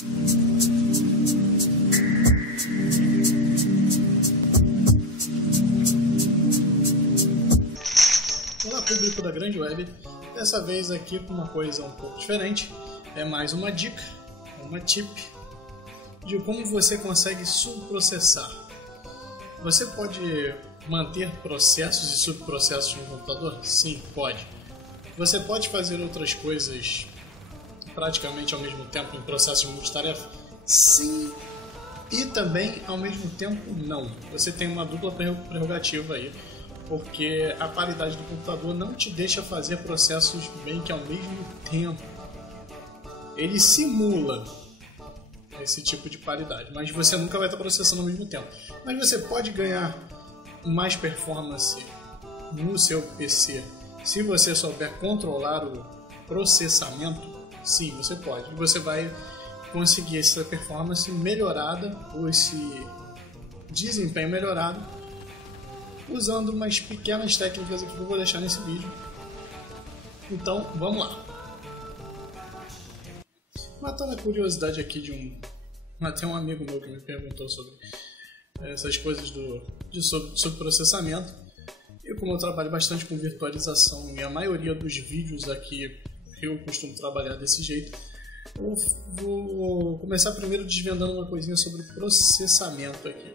Olá, público da Grande Web, dessa vez aqui com uma coisa um pouco diferente, é mais uma dica, uma tip de como você consegue subprocessar. Você pode manter processos e subprocessos no computador? Sim, pode. Você pode fazer outras coisas praticamente ao mesmo tempo em processos multitarefa? Sim, e também ao mesmo tempo não. Você tem uma dupla prerrogativa aí, porque a paridade do computador não te deixa fazer processos bem que ao mesmo tempo. Ele simula esse tipo de paridade, mas você nunca vai estar processando ao mesmo tempo. Mas você pode ganhar mais performance no seu PC se você souber controlar o processamento. Sim, você pode. Você vai conseguir essa performance melhorada ou esse desempenho melhorado usando umas pequenas técnicas que eu vou deixar nesse vídeo. Então, vamos lá. Matando a curiosidade aqui de até um amigo meu que me perguntou sobre essas coisas sobre processamento. E como eu trabalho bastante com virtualização e a maioria dos vídeos aqui eu costumo trabalhar desse jeito, eu vou começar primeiro desvendando uma coisinha sobre processamento aqui.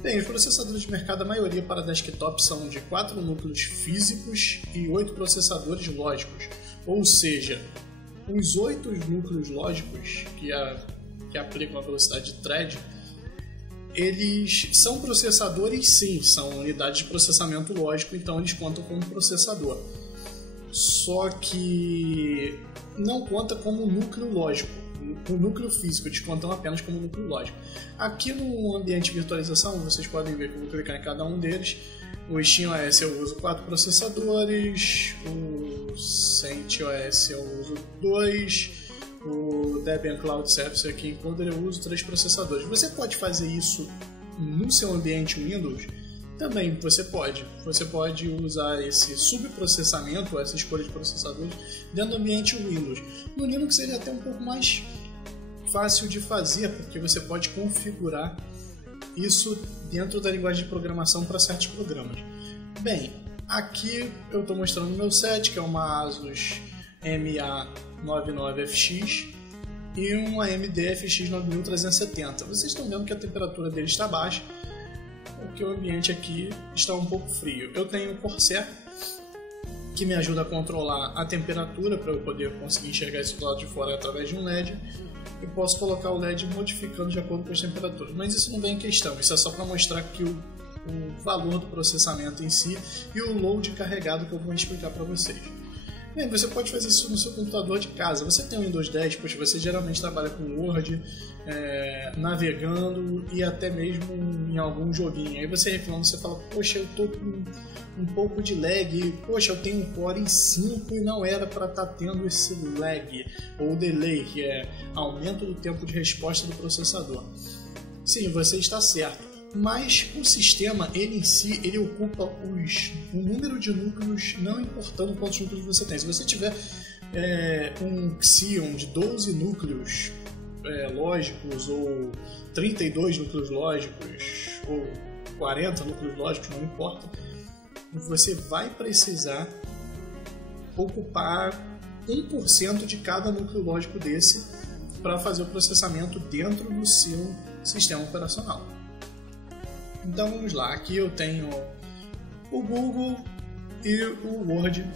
Bem, os processadores de mercado, a maioria para desktop são de 4 núcleos físicos e 8 processadores lógicos. Ou seja, os 8 núcleos lógicos que aplicam a velocidade de thread, eles são processadores sim, são unidades de processamento lógico, então eles contam como processador. Só que não conta como núcleo lógico. O núcleo físico eles contam apenas como núcleo lógico. Aqui no ambiente de virtualização, vocês podem ver que eu vou clicar em cada um deles. O SteamOS eu uso 4 processadores, o CentOS eu uso 2, o Debian Cloud Service aqui em Encoder eu uso 3 processadores. Você pode fazer isso no seu ambiente Windows? Também você pode. Você pode usar esse subprocessamento, essa escolha de processadores, dentro do ambiente Windows. No Linux seria até um pouco mais fácil de fazer, porque você pode configurar isso dentro da linguagem de programação para certos programas. Bem, aqui eu estou mostrando o meu set, que é uma Asus MA99FX e uma AMD FX 9370. Vocês estão vendo que a temperatura dele está baixa, porque o ambiente aqui está um pouco frio. Eu tenho o Corsair, que me ajuda a controlar a temperatura para eu poder conseguir enxergar isso do lado de fora através de um LED. Eu posso colocar o LED modificando de acordo com as temperaturas, mas isso não vem em questão, isso é só para mostrar que o valor do processamento em si e o load carregado que eu vou explicar para vocês. Bem, você pode fazer isso no seu computador de casa. Você tem o Windows 10, pois você geralmente trabalha com Word, navegando e até mesmo em algum joguinho. Aí você reclama, você fala, poxa, eu estou com um pouco de lag, poxa, eu tenho um Core i5 e não era para estar tendo esse lag, ou delay, que é aumento do tempo de resposta do processador. Sim, você está certo. Mas o sistema, ele em si, ele ocupa o número de núcleos, não importando quantos núcleos você tem. Se você tiver um Xeon de 12 núcleos lógicos, ou 32 núcleos lógicos, ou 40 núcleos lógicos, não importa, você vai precisar ocupar 1% de cada núcleo lógico desse para fazer o processamento dentro do seu sistema operacional. Então vamos lá, aqui eu tenho o Google e o Word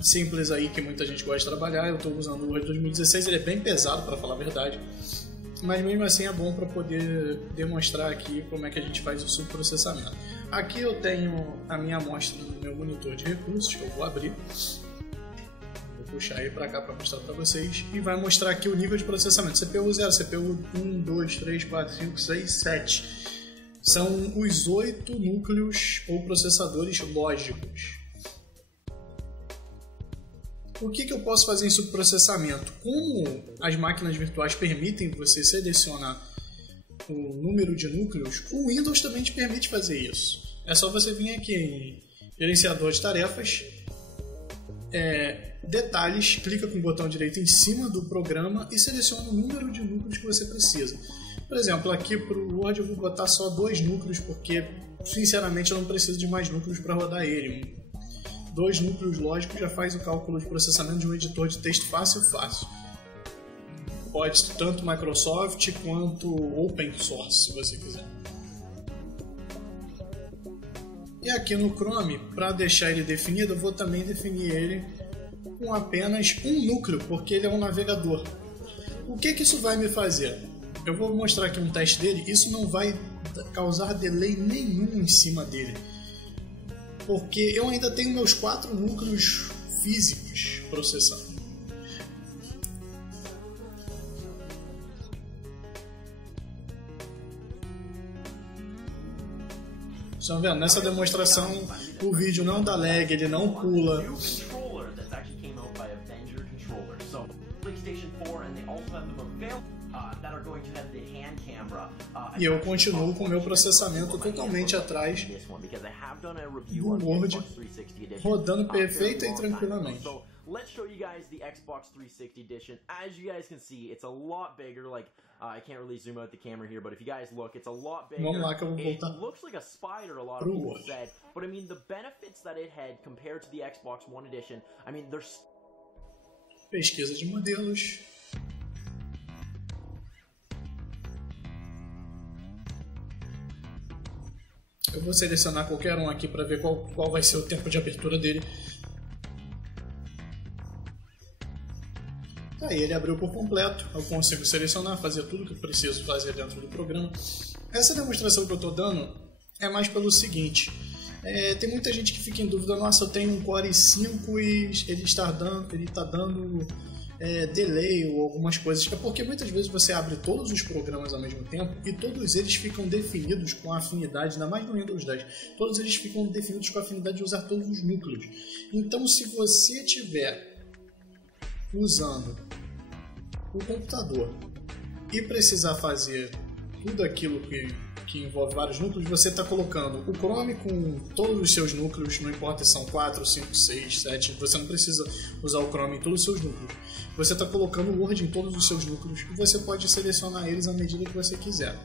simples aí que muita gente gosta de trabalhar. Eu estou usando o Word 2016, ele é bem pesado para falar a verdade, mas mesmo assim é bom para poder demonstrar aqui como é que a gente faz o subprocessamento. Aqui eu tenho a minha amostra do meu monitor de recursos que eu vou abrir. Vou puxar ele para cá para mostrar para vocês e vai mostrar aqui o nível de processamento. CPU 0, CPU 1, 2, 3, 4, 5, 6, 7. São os 8 núcleos ou processadores lógicos. O que eu posso fazer em subprocessamento? Como as máquinas virtuais permitem você selecionar o número de núcleos, o Windows também te permite fazer isso. É só você vir aqui em gerenciador de tarefas, detalhes, clica com o botão direito em cima do programa e seleciona o número de núcleos que você precisa. Por exemplo, aqui para o Word eu vou botar só 2 núcleos, porque sinceramente eu não preciso de mais núcleos para rodar ele. 2 núcleos lógicos já faz o cálculo de processamento de um editor de texto fácil. Pode tanto Microsoft quanto Open Source, se você quiser. E aqui no Chrome, para deixar ele definido, eu vou também definir ele com apenas um núcleo, porque ele é um navegador. O que isso vai me fazer? Eu vou mostrar aqui um teste dele, isso não vai causar delay nenhum em cima dele, porque eu ainda tenho meus 4 núcleos físicos processando. Estão vendo? Nessa demonstração o vídeo não dá lag, ele não pula. E eu continuo com o meu processamento totalmente atrás do Word, rodando perfeita e tranquilamente. Let's show you guys the Xbox 360 edition. As you guys can see, it's a lot bigger. Like, I can't really zoom out the camera here, but if you guys look, it's a lot bigger. Vamos lá que eu vou It voltar looks like a spider, a lot of people said. But I mean, the benefits that it had compared to the Xbox One edition, I mean, there's... Pesquisa de modelos. Eu vou selecionar qualquer um aqui para ver qual vai ser o tempo de abertura dele. Aí ele abriu por completo, eu consigo selecionar, fazer tudo que eu preciso fazer dentro do programa. Essa demonstração que eu estou dando é mais pelo seguinte, tem muita gente que fica em dúvida, nossa, eu tenho um Core i5 e ele está dando delay ou algumas coisas. É porque muitas vezes você abre todos os programas ao mesmo tempo e todos eles ficam definidos com a afinidade, ainda mais no Windows 10, todos eles ficam definidos com a afinidade de usar todos os núcleos. Então se você tiver usando o computador e precisar fazer tudo aquilo que envolve vários núcleos, você está colocando o Chrome com todos os seus núcleos, não importa se são 4, 5, 6, 7, você não precisa usar o Chrome em todos os seus núcleos. Você está colocando o Word em todos os seus núcleos e você pode selecionar eles à medida que você quiser,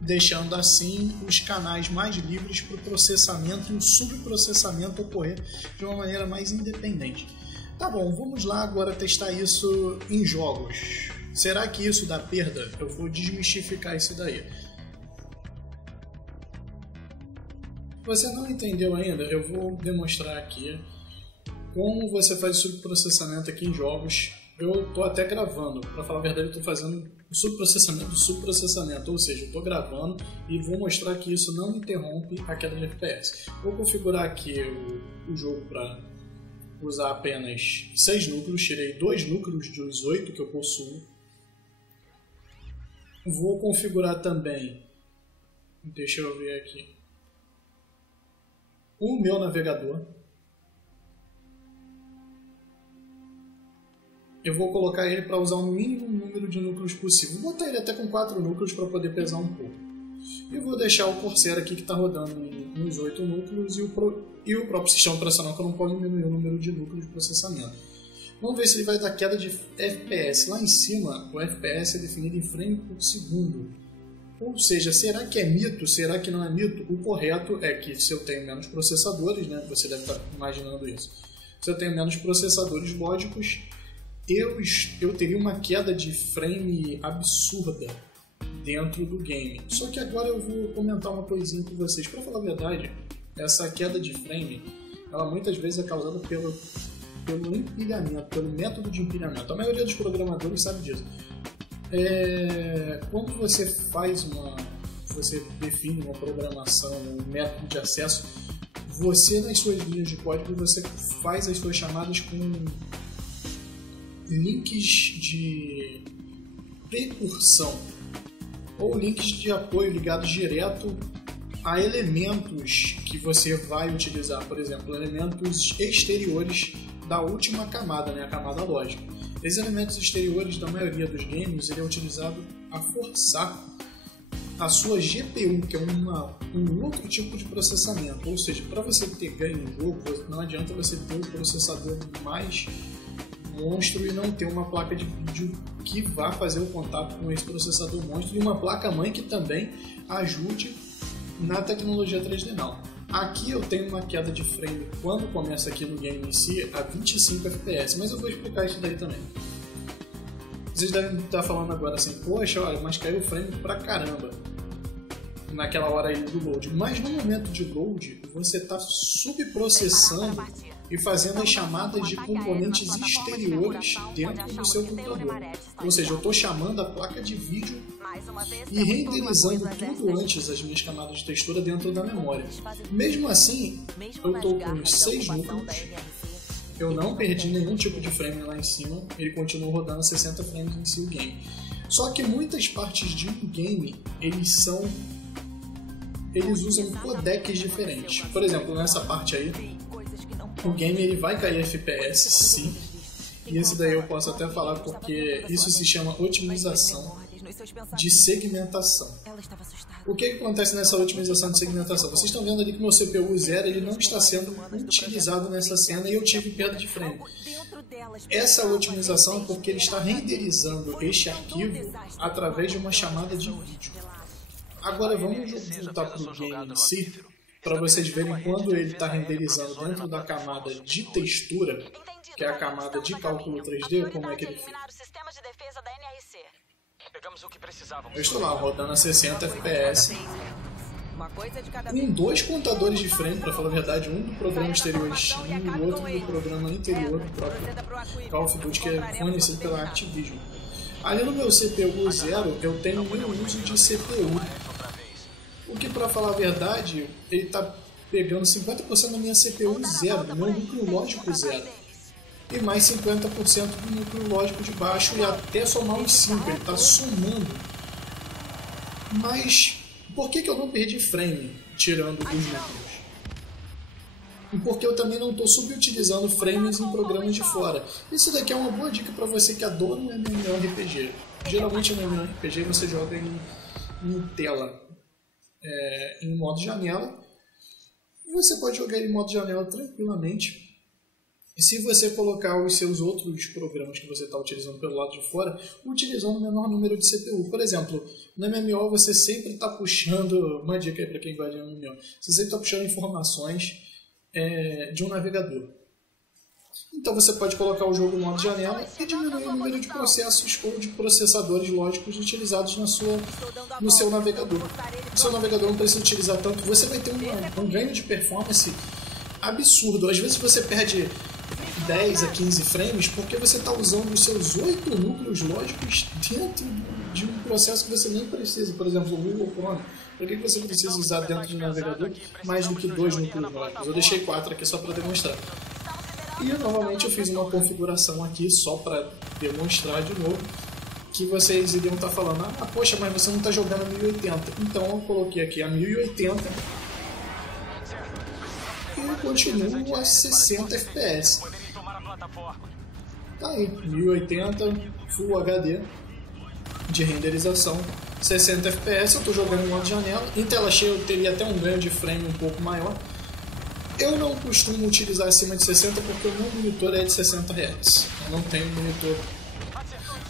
deixando assim os canais mais livres para o processamento e o subprocessamento ocorrer de uma maneira mais independente. Tá bom, vamos lá agora testar isso em jogos. Será que isso dá perda? Eu vou desmistificar isso daí. Você não entendeu ainda? Eu vou demonstrar aqui como você faz o subprocessamento aqui em jogos. Eu estou até gravando, para falar a verdade eu estou fazendo o subprocessamento do subprocessamento, ou seja, eu estou gravando e vou mostrar que isso não interrompe a queda de FPS. Vou configurar aqui o jogo para usar apenas 6 núcleos, tirei 2 núcleos dos 8 que eu possuo. Vou configurar também, deixa eu ver aqui, o meu navegador. Eu vou colocar ele para usar o mínimo número de núcleos possível. Vou botar ele até com 4 núcleos para poder pesar um pouco. E vou deixar o Corsair aqui que está rodando nos 8 núcleos e o próprio sistema operacional que eu não posso diminuir o número de núcleos de processamento. Vamos ver se ele vai dar queda de FPS. Lá em cima, o FPS é definido em frame por segundo. Ou seja, será que é mito? Será que não é mito? O correto é que se eu tenho menos processadores, né, você deve estar imaginando isso, se eu tenho menos processadores lógicos, eu teria uma queda de frame absurda dentro do game. Só que agora eu vou comentar uma coisinha com vocês. Para falar a verdade, essa queda de frame, ela muitas vezes é causada pelo empilhamento, pelo método de empilhamento. A maioria dos programadores sabe disso. Quando você define uma programação, um método de acesso, você nas suas linhas de código você faz as suas chamadas com links de precursão ou links de apoio ligados direto a elementos que você vai utilizar, por exemplo, elementos exteriores da última camada, né, a camada lógica. Esses elementos exteriores da maioria dos games ele é utilizado a forçar a sua GPU, que é um outro tipo de processamento. Ou seja, para você ter ganho no jogo, não adianta você ter um processador mais monstro e não ter uma placa de vídeo que vá fazer o contato com esse processador monstro e uma placa-mãe que também ajude na tecnologia 3D não. Aqui eu tenho uma queda de frame quando começa aqui no game em si a 25 FPS, mas eu vou explicar isso daí também. Vocês devem estar falando agora assim, poxa, olha, mas caiu o frame pra caramba naquela hora aí do load. Mas no momento de load, você está subprocessando e fazendo as chamadas de componentes exteriores dentro do seu computador. Ou seja, eu estou chamando a placa de vídeo e renderizando tudo antes as minhas camadas de textura dentro da memória. Mesmo assim, eu estou com 6 núcleos, eu não perdi nenhum tipo de frame lá em cima, ele continua rodando a 60 frames em si o game. Só que muitas partes de um game, eles usam codecs diferentes. Por exemplo, nessa parte aí, o game ele vai cair FPS sim, e esse daí eu posso até falar porque isso se chama otimização de segmentação. O que acontece nessa otimização de segmentação? Vocês estão vendo ali que meu CPU 0 ele não está sendo utilizado nessa cena e eu tive perda de frame. Essa otimização é porque ele está renderizando este arquivo através de uma chamada de vídeo. Agora vamos voltar para o game em si, para vocês verem quando ele está renderizando dentro da camada de textura, que é a camada de cálculo 3D, como é que ele fica. Eu estou lá rodando a 60 FPS, com 2 contadores de frame, para falar a verdade, um do programa exterior Steam e o outro do programa interior do próprio Call of Duty, que é fornecido pela Activision. Ali no meu CPU 0, eu tenho um uso de CPU. O que, para falar a verdade, ele está pegando 50% da minha CPU 0, do meu núcleo lógico 0. E mais 50% do núcleo lógico de baixo e até somar os 5, ele está somando. Mas por que eu não perdi frame tirando os núcleos? E porque eu também não estou subutilizando frames em programas de fora. Isso daqui é uma boa dica para você que adora um MMORPG. Geralmente no MMORPG você joga em tela. Em modo janela, você pode jogar em modo janela tranquilamente. E se você colocar os seus outros programas que você está utilizando pelo lado de fora, utilizando o menor número de CPU. Por exemplo, no MMO você sempre está puxando, uma dica aí para quem gosta de MMO, você sempre está puxando informações de um navegador. Então você pode colocar o jogo no modo janela e diminuir o número de processos ou de processadores lógicos utilizados no seu navegador. O seu navegador não precisa utilizar tanto, você vai ter um ganho de performance absurdo. Às vezes você perde 10 a 15 frames porque você está usando os seus 8 núcleos lógicos dentro de um processo que você nem precisa. Por exemplo, o Google Chrome. Por que você precisa usar dentro do navegador mais do que 2 núcleos lógicos? Eu deixei 4 aqui só para demonstrar. E novamente eu fiz uma configuração aqui só para demonstrar de novo que vocês iriam estar falando, poxa, mas você não está jogando a 1080. Então eu coloquei aqui a 1080 e eu continuo a 60 FPS. Tá aí, 1080 Full HD de renderização, 60 FPS, eu estou jogando em modo janela. Em tela cheia eu teria até um ganho de frame um pouco maior. Eu não costumo utilizar acima de 60 porque o meu monitor é de 60 Hz. Eu não tenho monitor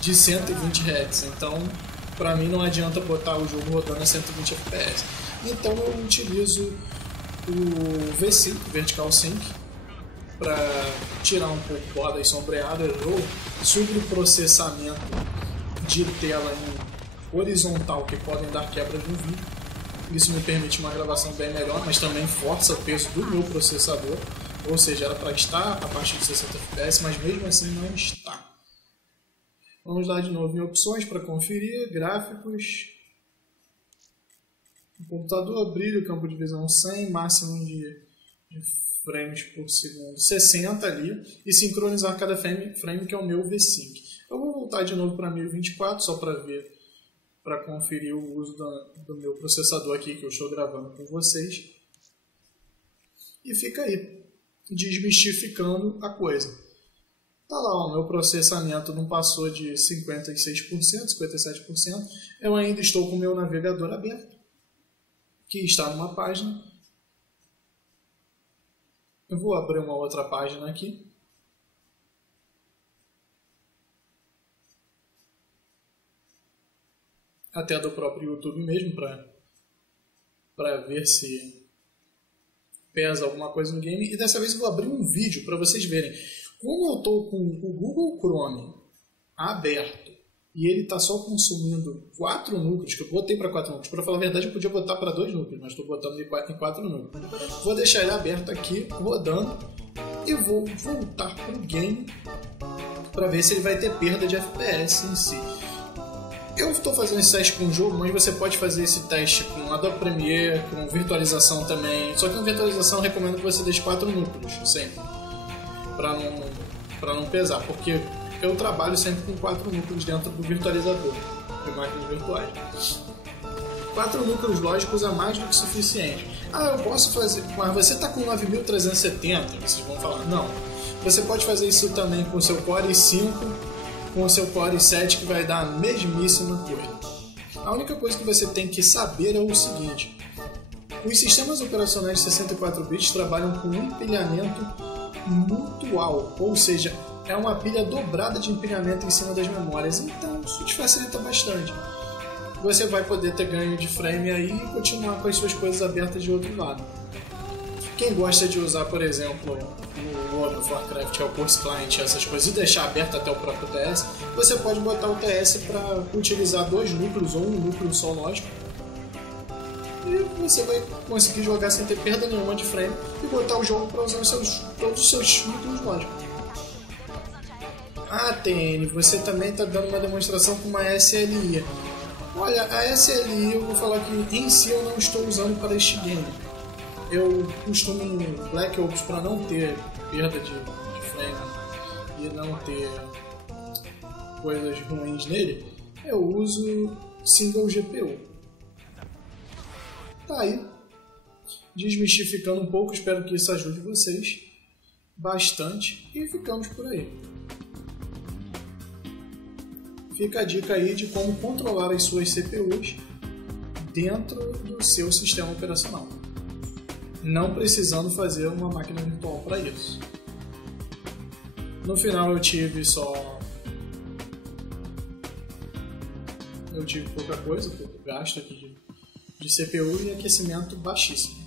de 120 Hz, então para mim não adianta botar o jogo rodando a 120 FPS. Então eu utilizo o V5, Vertical Sync, para tirar um pouco bordas sombreadas ou subprocessamento de tela em horizontal que podem dar quebra no vídeo. Isso me permite uma gravação bem melhor, mas também força o peso do meu processador, ou seja, era para estar a partir de 60 FPS, mas mesmo assim não está. Vamos lá de novo em opções para conferir, gráficos, o computador, brilho, campo de visão 100, máximo de frames por segundo 60 ali, e sincronizar cada frame que é o meu V5. Eu vou voltar de novo para 1024 só para ver, para conferir o uso do meu processador aqui que eu estou gravando com vocês. E fica aí, desmistificando a coisa. Tá lá, o meu processamento não passou de 56%, 57%. Eu ainda estou com o meu navegador aberto, que está numa página. Eu vou abrir uma outra página aqui. Até do próprio YouTube mesmo, para ver se pesa alguma coisa no game. E dessa vez eu vou abrir um vídeo para vocês verem. Como eu estou com o Google Chrome aberto e ele está só consumindo 4 núcleos, que eu botei para 4 núcleos. Para falar a verdade, eu podia botar para 2 núcleos, mas estou botando em 4 núcleos. Vou deixar ele aberto aqui, rodando, e vou voltar para o game para ver se ele vai ter perda de FPS em si. Eu estou fazendo esse teste com o jogo, mas você pode fazer esse teste com Adobe Premiere, com virtualização também. Só que na virtualização eu recomendo que você deixe 4 núcleos sempre, para não pesar, porque eu trabalho sempre com 4 núcleos dentro do virtualizador de máquinas virtuais. 4 núcleos lógicos é mais do que suficiente. Ah, eu posso fazer, mas você está com 9370, vocês vão falar, não. Você pode fazer isso também com o seu Core i5, com o seu Core i7, que vai dar a mesmíssima coisa. A única coisa que você tem que saber é o seguinte: os sistemas operacionais de 64 bits trabalham com um empilhamento mutual, ou seja, é uma pilha dobrada de empilhamento em cima das memórias, então isso te facilita bastante. Você vai poder ter ganho de frame aí e continuar com as suas coisas abertas de outro lado. Quem gosta de usar, por exemplo, o World of Warcraft, o Course Client, essas coisas, e deixar aberto até o próprio TS, você pode botar o TS para utilizar 2 núcleos ou um núcleo só, lógico, e você vai conseguir jogar sem ter perda nenhuma de frame e botar o jogo para usar todos os seus núcleos lógicos. Ah, TN, você também está dando uma demonstração com uma SLI. Olha, a SLI eu vou falar que em si eu não estou usando para este game. Eu costumo em Black Ops, para não ter perda de frame e não ter coisas ruins nele, eu uso Single GPU. Tá aí, desmistificando um pouco, espero que isso ajude vocês bastante e ficamos por aí. Fica a dica aí de como controlar as suas CPUs dentro do seu sistema operacional, não precisando fazer uma máquina virtual para isso. No final eu tive pouca coisa, pouco gasto aqui de CPU e aquecimento baixíssimo.